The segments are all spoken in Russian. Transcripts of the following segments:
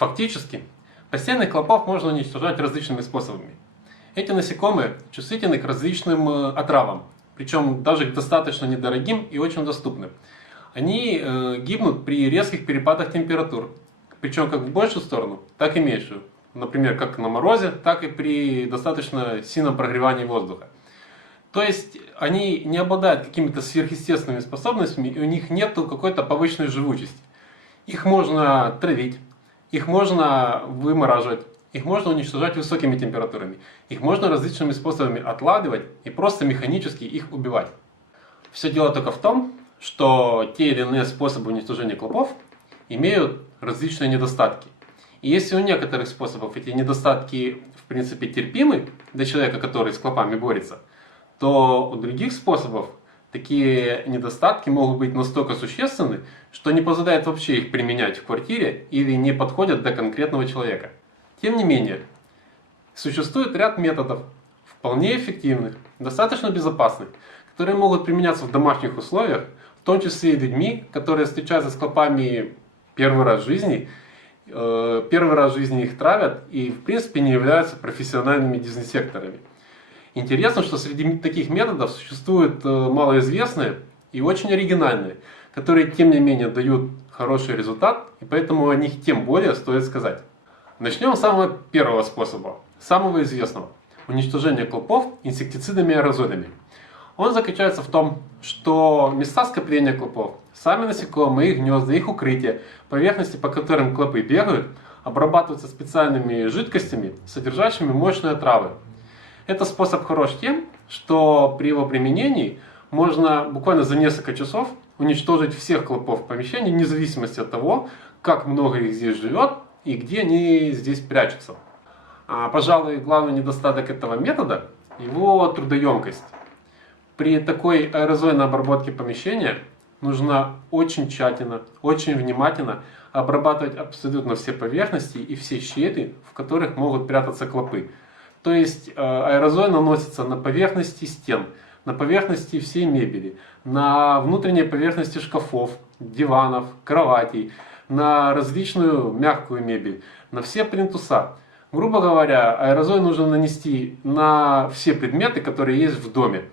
Фактически, постельных клопов можно уничтожать различными способами. Эти насекомые чувствительны к различным отравам, причем даже к достаточно недорогим и очень доступным. Они гибнут при резких перепадах температур, причем как в большую сторону, так и в меньшую. Например, как на морозе, так и при достаточно сильном прогревании воздуха. То есть они не обладают какими-то сверхъестественными способностями, и у них нет какой-то повышенной живучести. Их можно травить, их можно вымораживать, их можно уничтожать высокими температурами, их можно различными способами отладывать и просто механически их убивать. Все дело только в том, что те или иные способы уничтожения клопов имеют различные недостатки. И если у некоторых способов эти недостатки в принципе терпимы для человека, который с клопами борется, то у других способов такие недостатки могут быть настолько существенны, что не позволяет вообще их применять в квартире или не подходят для конкретного человека. Тем не менее, существует ряд методов, вполне эффективных, достаточно безопасных, которые могут применяться в домашних условиях, в том числе и людьми, которые встречаются с клопами первый раз в жизни их травят и в принципе не являются профессиональными дезинсекторами. Интересно, что среди таких методов существуют малоизвестные и очень оригинальные, которые тем не менее дают хороший результат, и поэтому о них тем более стоит сказать. Начнем с самого первого способа, самого известного – уничтожения клопов инсектицидами и аэрозолями. Он заключается в том, что места скопления клопов, сами насекомые, их гнезда, их укрытия, поверхности, по которым клопы бегают, обрабатываются специальными жидкостями, содержащими мощные травы. Этот способ хорош тем, что при его применении можно буквально за несколько часов уничтожить всех клопов в помещении, вне зависимости от того, как много их здесь живет и где они здесь прячутся. Пожалуй, главный недостаток этого метода – его трудоемкость. При такой аэрозольной обработке помещения нужно очень тщательно, очень внимательно обрабатывать абсолютно все поверхности и все щели, в которых могут прятаться клопы. То есть аэрозоль наносится на поверхности стен, на поверхности всей мебели, на внутренние поверхности шкафов, диванов, кроватей, на различную мягкую мебель, на все плинтуса. Грубо говоря, аэрозоль нужно нанести на все предметы, которые есть в доме.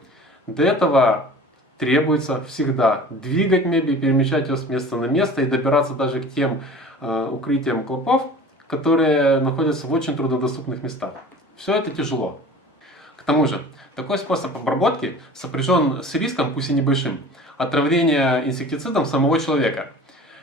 Для этого требуется всегда двигать мебель, перемещать ее с места на место и добираться даже к тем укрытиям клопов, которые находятся в очень труднодоступных местах. Все это тяжело. К тому же, такой способ обработки сопряжен с риском, пусть и небольшим, отравления инсектицидом самого человека.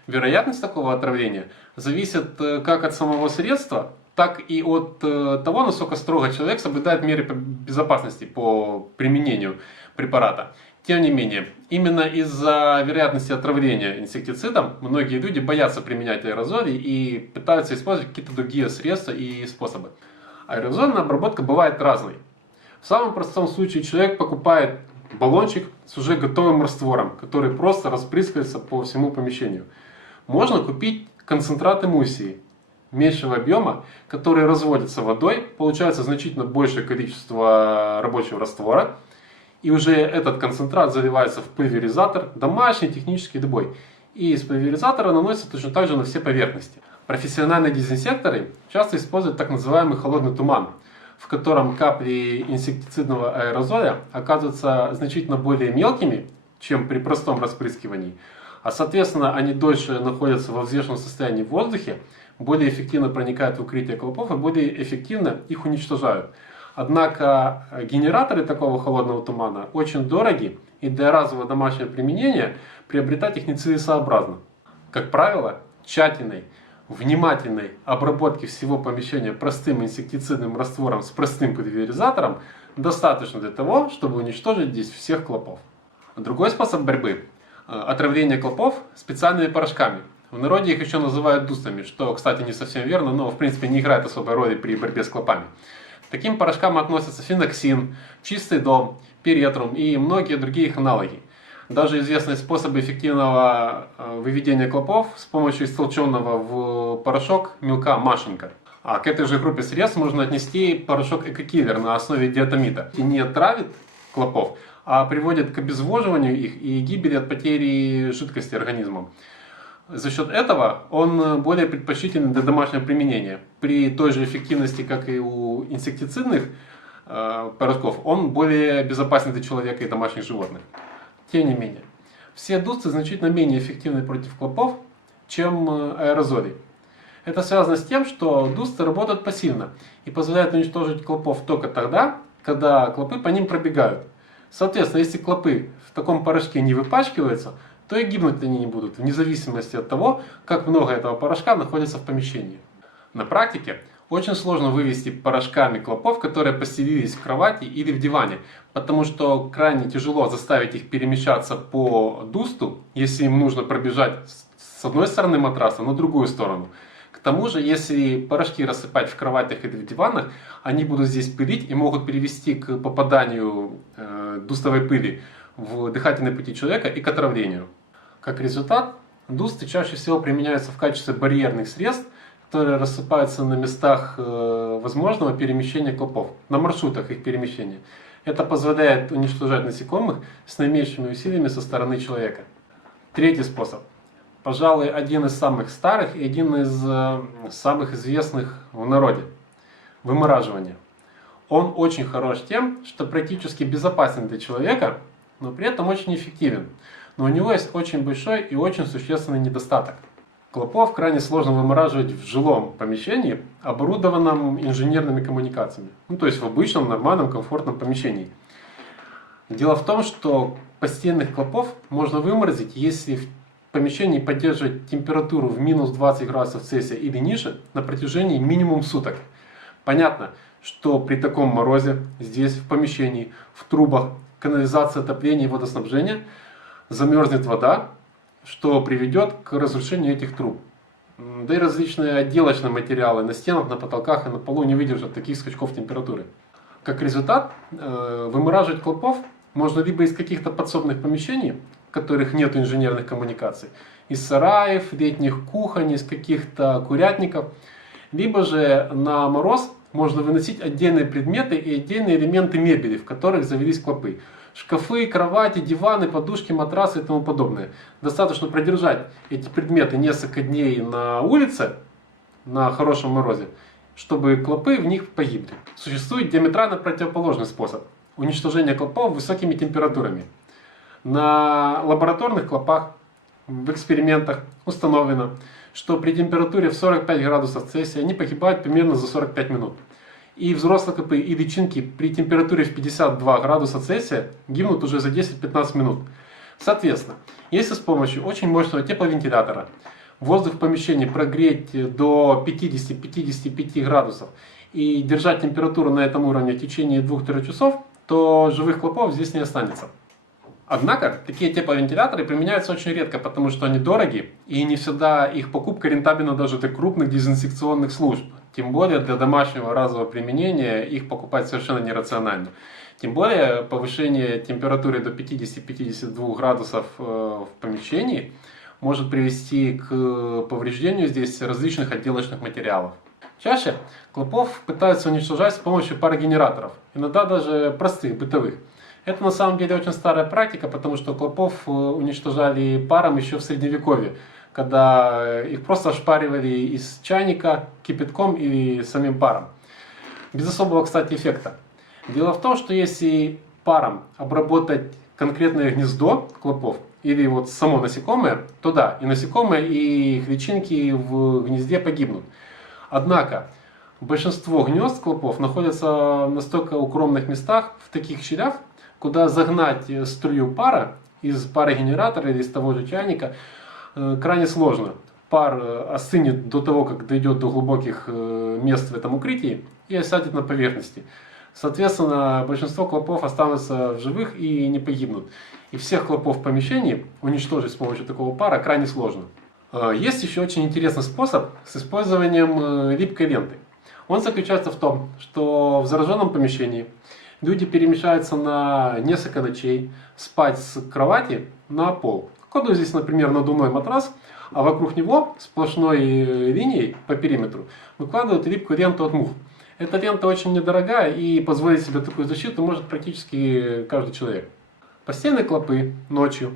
Вероятность такого отравления зависит как от самого средства, так и от того, насколько строго человек соблюдает меры безопасности по применению препарата. Тем не менее, именно из-за вероятности отравления инсектицидом многие люди боятся применять аэрозоли и пытаются использовать какие-то другие средства и способы. Аэрозольная обработка бывает разной. В самом простом случае человек покупает баллончик с уже готовым раствором, который просто распрыскивается по всему помещению. Можно купить концентрат эмульсии меньшего объема, который разводится водой, получается значительно большее количество рабочего раствора, и уже этот концентрат заливается в пульверизатор, домашний, технический, любой. И из пульверизатора наносится точно так же на все поверхности. Профессиональные дезинсекторы часто используют так называемый холодный туман, в котором капли инсектицидного аэрозоля оказываются значительно более мелкими, чем при простом распрыскивании, а соответственно они дольше находятся во взвешенном состоянии в воздухе, более эффективно проникают в укрытие клопов и более эффективно их уничтожают. Однако генераторы такого холодного тумана очень дороги, и для разового домашнего применения приобретать их нецелесообразно. Как правило, тщательной, внимательной обработки всего помещения простым инсектицидным раствором с простым пульверизатором достаточно для того, чтобы уничтожить здесь всех клопов. Другой способ борьбы – отравление клопов специальными порошками. В народе их еще называют дустами, что, кстати, не совсем верно, но в принципе не играет особой роли при борьбе с клопами. К таким порошкам относятся феноксин, чистый дом, пиретрум и многие другие их аналоги. Даже известны способы эффективного выведения клопов с помощью истолченного в порошок мелка Машенька. А к этой же группе средств можно отнести порошок Экокиллер на основе диатомита. И не травит клопов, а приводит к обезвоживанию их и гибели от потери жидкости организмом. За счет этого он более предпочтителен для домашнего применения. При той же эффективности, как и у инсектицидных порошков, он более безопасен для человека и домашних животных. Тем не менее, все дусты значительно менее эффективны против клопов, чем аэрозоли. Это связано с тем, что дусты работают пассивно и позволяют уничтожить клопов только тогда, когда клопы по ним пробегают. Соответственно, если клопы в таком порошке не выпачкиваются, то и гибнуть они не будут, вне зависимости от того, как много этого порошка находится в помещении. На практике очень сложно вывести порошками клопов, которые поселились в кровати или в диване, потому что крайне тяжело заставить их перемещаться по дусту, если им нужно пробежать с одной стороны матраса на другую сторону. К тому же, если порошки рассыпать в кроватях или в диванах, они будут здесь пылить и могут привести к попаданию дустовой пыли в дыхательные пути человека и к отравлению. Как результат, дусты чаще всего применяются в качестве барьерных средств, которые рассыпаются на местах возможного перемещения клопов, на маршрутах их перемещения. Это позволяет уничтожать насекомых с наименьшими усилиями со стороны человека. Третий способ. Пожалуй, один из самых старых и один из самых известных в народе. Вымораживание. Он очень хорош тем, что практически безопасен для человека, но при этом очень эффективен. Но у него есть очень большой и очень существенный недостаток. Клопов крайне сложно вымораживать в жилом помещении, оборудованном инженерными коммуникациями. То есть в обычном, нормальном, комфортном помещении. Дело в том, что постельных клопов можно выморозить, если в помещении поддерживать температуру в минус 20 градусов Цельсия или ниже на протяжении минимум суток. Понятно, что при таком морозе здесь, в помещении, в трубах, канализации, отопления и водоснабжения замерзнет вода, что приведет к разрушению этих труб. Да и различные отделочные материалы на стенах, на потолках и на полу не выдержат таких скачков температуры. Как результат, вымораживать клопов можно либо из каких-то подсобных помещений, в которых нет инженерных коммуникаций, из сараев, летних кухонь, из каких-то курятников, либо же на мороз можно выносить отдельные предметы и отдельные элементы мебели, в которых завелись клопы. Шкафы, кровати, диваны, подушки, матрасы и тому подобное. Достаточно продержать эти предметы несколько дней на улице, на хорошем морозе, чтобы клопы в них погибли. Существует диаметрально противоположный способ уничтожения клопов высокими температурами. На лабораторных клопах в экспериментах установлено, что при температуре в 45 градусов Цельсия они погибают примерно за 45 минут. И взрослые клопы и личинки при температуре в 52 градуса Цельсия гибнут уже за 10-15 минут. Соответственно, если с помощью очень мощного тепловентилятора воздух в помещении прогреть до 50-55 градусов и держать температуру на этом уровне в течение 2-3 часов, то живых клопов здесь не останется. Однако, такие тепловентиляторы применяются очень редко, потому что они дороги, и не всегда их покупка рентабельна даже для крупных дезинсекционных служб. Тем более для домашнего разового применения их покупать совершенно нерационально. Тем более повышение температуры до 50-52 градусов в помещении может привести к повреждению здесь различных отделочных материалов. Чаще клопов пытаются уничтожать с помощью парогенераторов, иногда даже простых, бытовых. Это на самом деле очень старая практика, потому что клопов уничтожали паром еще в средневековье, когда их просто ошпаривали из чайника кипятком или самим паром. Без особого, кстати, эффекта. Дело в том, что если паром обработать конкретное гнездо клопов или вот само насекомое, то да, и насекомые, и их личинки в гнезде погибнут. Однако большинство гнезд клопов находятся в настолько укромных местах, в таких щелях, куда загнать струю пара из парогенератора или из того же чайника крайне сложно. Пар остынет до того, как дойдет до глубоких мест в этом укрытии и осядет на поверхности. Соответственно, большинство клопов останутся в живых и не погибнут. И всех клопов в помещении уничтожить с помощью такого пара крайне сложно. Есть еще очень интересный способ с использованием липкой ленты. Он заключается в том, что в зараженном помещении люди перемещаются на несколько ночей спать с кровати на пол. Кладут здесь, например, надувной матрас, а вокруг него сплошной линией по периметру выкладывают липкую ленту от мух. Эта лента очень недорогая и позволить себе такую защиту может практически каждый человек. Постельные клопы ночью,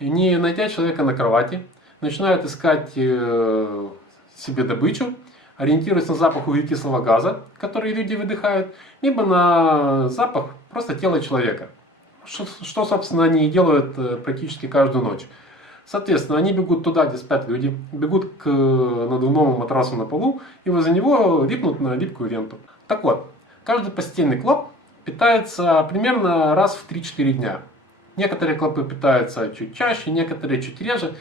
не найдя человека на кровати, начинают искать себе добычу, ориентируются на запах углекислого газа, который люди выдыхают, либо на запах просто тела человека. Что, собственно, они и делают практически каждую ночь. Соответственно, они бегут туда, где спят люди, бегут к надувному матрасу на полу и возле него липнут на липкую ленту. Так вот, каждый постельный клоп питается примерно раз в 3-4 дня. Некоторые клопы питаются чуть чаще, некоторые чуть реже,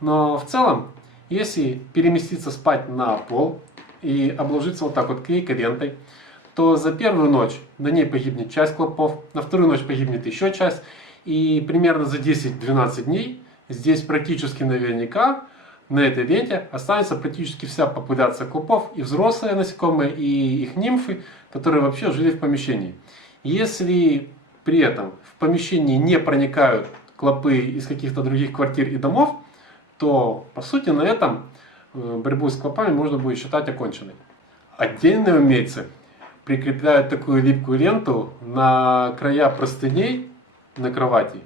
но в целом, если переместиться спать на пол и обложиться вот так вот клейкой лентой, то за первую ночь на ней погибнет часть клопов, на вторую ночь погибнет еще часть, и примерно за 10-12 дней здесь практически наверняка на этой ленте останется практически вся популяция клопов, и взрослые насекомые, и их нимфы, которые вообще жили в помещении. Если при этом в помещении не проникают клопы из каких-то других квартир и домов, то по сути на этом борьбу с клопами можно будет считать оконченной. Отдельные умельцы прикрепляют такую липкую ленту на края простыней на кровати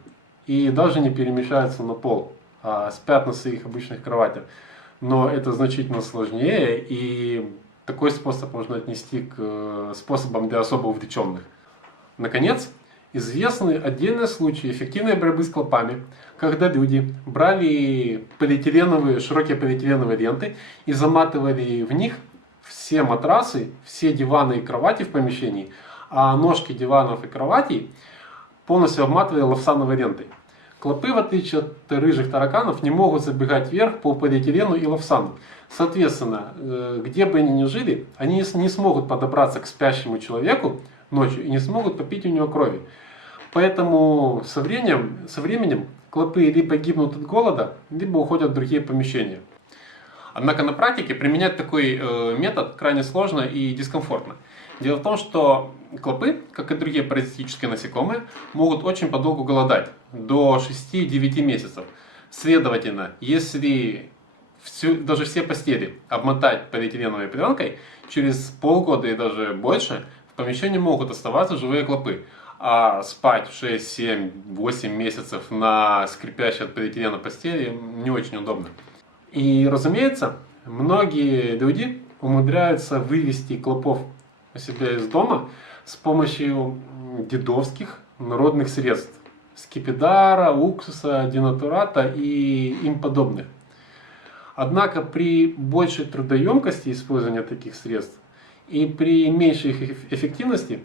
и даже не перемещаются на пол, а спят на своих обычных кроватях. Но это значительно сложнее, и такой способ можно отнести к способам для особо увлеченных. Наконец, известны отдельные случаи эффективной борьбы с клопами, когда люди брали широкие полиэтиленовые ленты и заматывали в них все матрасы, все диваны и кровати в помещении, а ножки диванов и кроватей полностью обматывали лавсановой лентой. Клопы, в отличие от рыжих тараканов, не могут забегать вверх по полиэтилену и лавсану. Соответственно, где бы они ни жили, они не смогут подобраться к спящему человеку ночью и не смогут попить у него крови. Поэтому со временем клопы либо гибнут от голода, либо уходят в другие помещения. Однако на практике применять такой метод крайне сложно и дискомфортно. Дело в том, что клопы, как и другие паразитические насекомые, могут очень подолгу голодать, до 6-9 месяцев. Следовательно, если даже все постели обмотать полиэтиленовой пленкой, через полгода и даже больше в помещении могут оставаться живые клопы. А спать 6, 7, 8 месяцев на скрипящей от полиэтилена постели не очень удобно. И, разумеется, многие люди умудряются вывести клопов у себя из дома с помощью дедовских народных средств. Скипидара, уксуса, денатурата и им подобных. Однако при большей трудоемкости использования таких средств и при меньшей их эффективности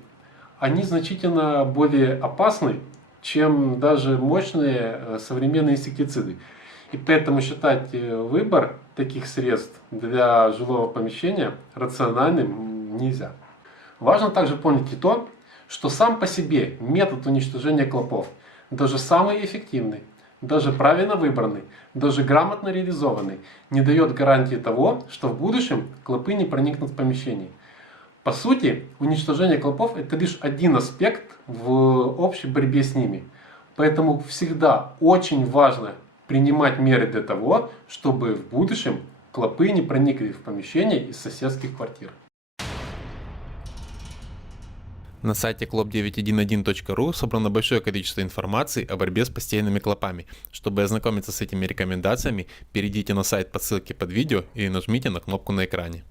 они значительно более опасны, чем даже мощные современные инсектициды. И поэтому считать выбор таких средств для жилого помещения рациональным нельзя. Важно также помнить и то, что сам по себе метод уничтожения клопов, даже самый эффективный, даже правильно выбранный, даже грамотно реализованный, не дает гарантии того, что в будущем клопы не проникнут в помещение. По сути, уничтожение клопов – это лишь один аспект в общей борьбе с ними. Поэтому всегда очень важно принимать меры для того, чтобы в будущем клопы не проникли в помещение из соседских квартир. На сайте clop911.ru собрано большое количество информации о борьбе с постельными клопами. Чтобы ознакомиться с этими рекомендациями, перейдите на сайт по ссылке под видео или нажмите на кнопку на экране.